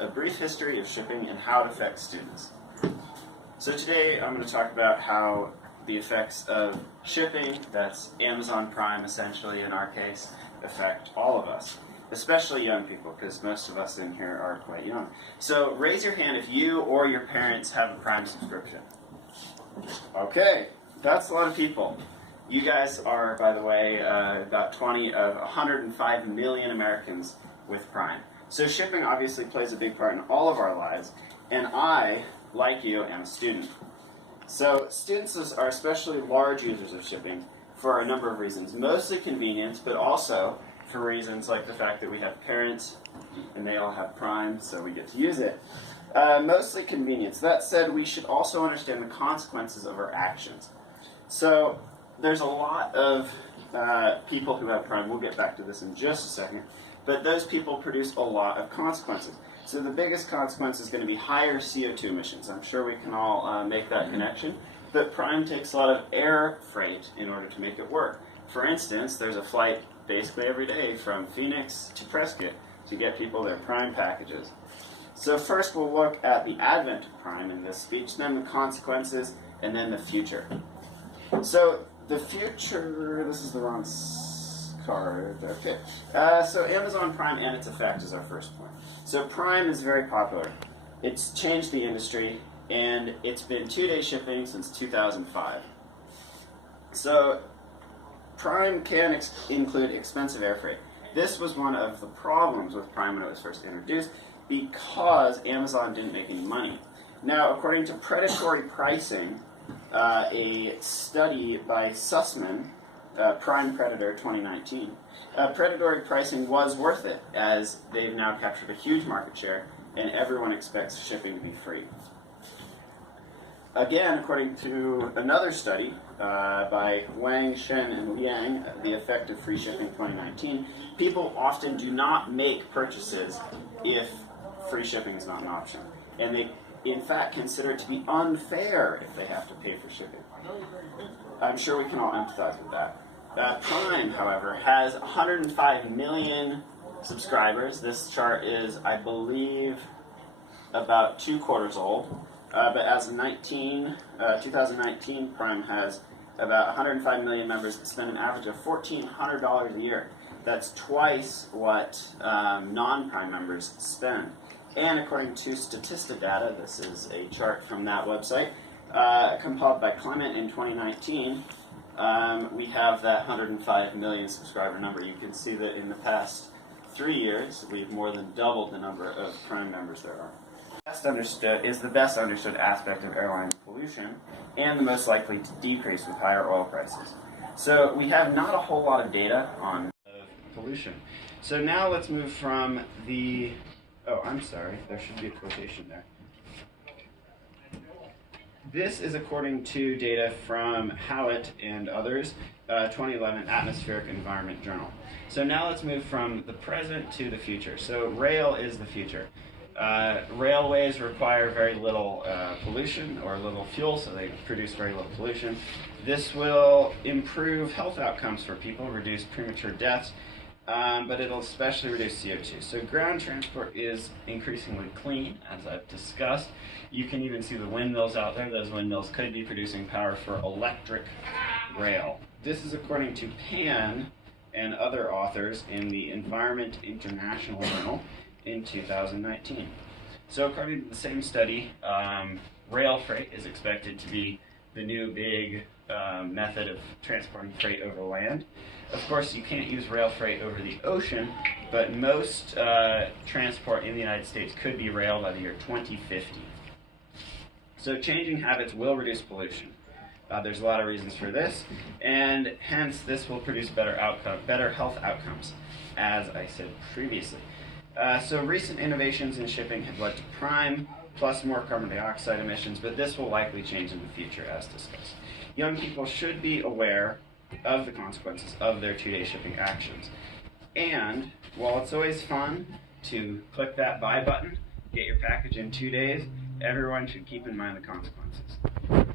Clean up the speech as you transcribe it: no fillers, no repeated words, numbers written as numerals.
A Brief History of Shipping and How It Affects Students. So today I'm going to talk about how the effects of shipping, that's Amazon Prime essentially in our case, affect all of us, especially young people, because most of us in here are quite young. So raise your hand if you or your parents have a Prime subscription. Okay, that's a lot of people. You guys are, by the way, about 20 of 105 million Americans with Prime. So shipping obviously plays a big part in all of our lives, and I, like you, am a student. So students are especially large users of shipping for a number of reasons, mostly convenience, but also for reasons like the fact that we have parents and they all have Prime, so we get to use it. Mostly convenience. That said, we should also understand the consequences of our actions. So there's a lot of people who have Prime. We'll get back to this in just a second. But those people produce a lot of consequences. So the biggest consequence is going to be higher CO2 emissions. I'm sure we can all make that connection. But Prime takes a lot of air freight in order to make it work. For instance, there's a flight basically every day from Phoenix to Prescott to get people their Prime packages. So first we'll look at the advent of Prime in this speech, then the consequences, and then the future. So the future, this is the wrong card, okay. So Amazon Prime and its effect is our first point. So Prime is very popular. It's changed the industry, and it's been 2-day shipping since 2005. So Prime can include expensive air freight. This was one of the problems with Prime when it was first introduced because Amazon didn't make any money. Now, according to predatory pricing, a study by Sussman, Prime Predator 2019, predatory pricing was worth it, as they've now captured a huge market share and everyone expects shipping to be free. Again, according to another study by Wang, Shen, and Liang, The Effect of Free Shipping 2019, people often do not make purchases if free shipping is not an option. And they, in fact, consider it to be unfair if they have to pay for shipping. I'm sure we can all empathize with that. Prime, however, has 105 million subscribers. This chart is, I believe, about 2 quarters old. But as of 2019, Prime has about 105 million members that spend an average of $1,400 a year. That's twice what non-Prime members spend. And according to Statista data, this is a chart from that website, compiled by Clement in 2019, we have that 105 million subscriber number. You can see that in the past 3 years, we've more than doubled the number of Prime members there are. The best understood aspect of airline pollution and the most likely to decrease with higher oil prices. So we have not a whole lot of data on pollution. So now let's move from the, oh, I'm sorry, there should be a quotation there. This is according to data from Howitt and others, 2011 Atmospheric Environment Journal. So now let's move from the present to the future. So rail is the future. Railways require very little pollution or little fuel, so they produce very little pollution. This will improve health outcomes for people, reduce premature deaths, but it'll especially reduce CO2. So ground transport is increasingly clean, as I've discussed. You can even see the windmills out there. Those windmills could be producing power for electric rail. This is according to Pan and other authors in the Environment International Journal in 2019. So according to the same study, rail freight is expected to be the new big method of transporting freight over land. Of course, you can't use rail freight over the ocean, but most transport in the United States could be rail by the year 2050. So changing habits will reduce pollution. There's a lot of reasons for this, and hence this will produce better health outcomes, as I said previously. So recent innovations in shipping have led to Prime, plus more carbon dioxide emissions, but this will likely change in the future, as discussed. Young people should be aware of the consequences of their 2-day shipping actions. And while it's always fun to click that buy button, get your package in 2 days, everyone should keep in mind the consequences.